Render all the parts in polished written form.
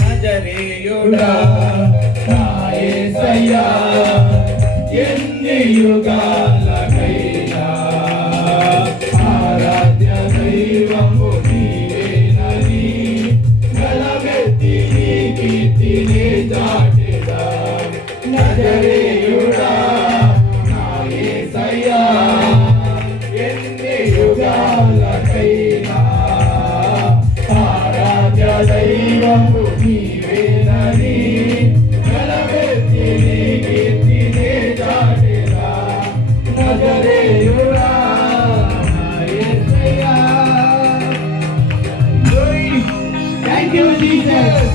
నజరేయుడా నా యేసయ్యా ఎన్ని యుగాలకైనా ఆరాధ్య దైవము నీవేనని గలమెత్తి నీ కీర్తిని చాటెదా. నజరేయుడా నా యేసయ్యా ఎన్ని యుగాలకైనా ఆరాధ్య దైవము నీవేనని గలమెత్తి నీ కీర్తిని చాటెదా. నజరేయుడా నా యేసయ్యా. Thank you, Jesus.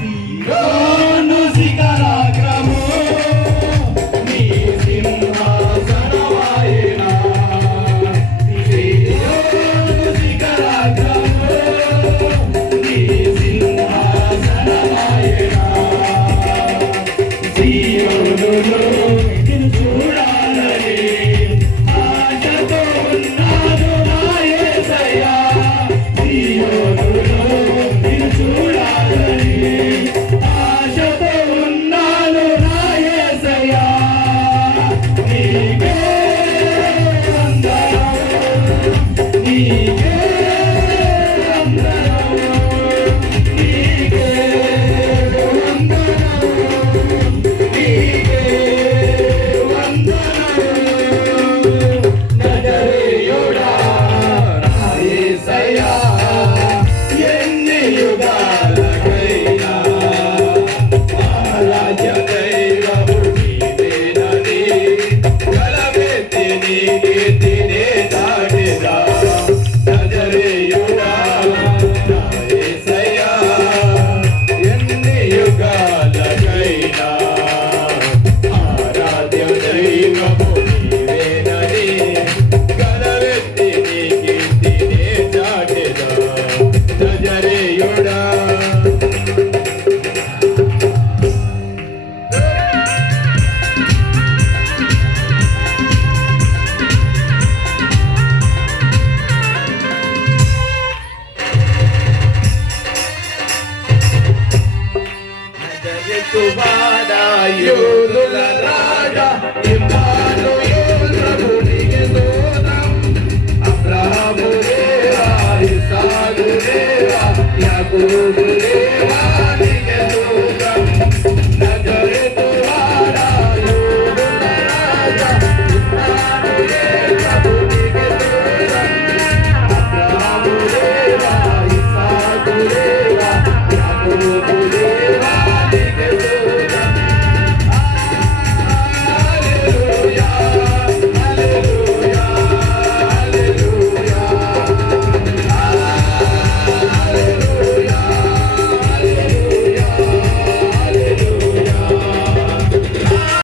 సియోను శిఖరాగ్రము నీ సింహాసనమాయెనా. సియోను శిఖరాగ్రము నీ సింహాసనమాయెనా. సియోనులో నిన్ను చూడాలని ఆశతో ఉన్నాను నా యేసయ్యా. సియోనులో నిన్ను చూడాలని ఆశతో ఉన్నాను నా యేసయ్యా. నీకే వందనం, నీకే వందనం, నీకే వందనం, నీకే వందనం. నజరేయుడా నా యేసయ్యా, ఎన్ని యుగాలకైనా ఆరాధ్య దైవము నీవేనని గలమెత్తి నీ కీర్తినే చాటెదా. నజరేయుడా నా యేసయ్యా, ఎన్ని యుగాలకైనా ఆరాధ్య దైవము నీవేనని గలమెత్తి నీ కీర్తినే చాటెదా. నజరేయుడా నజరేతువాడా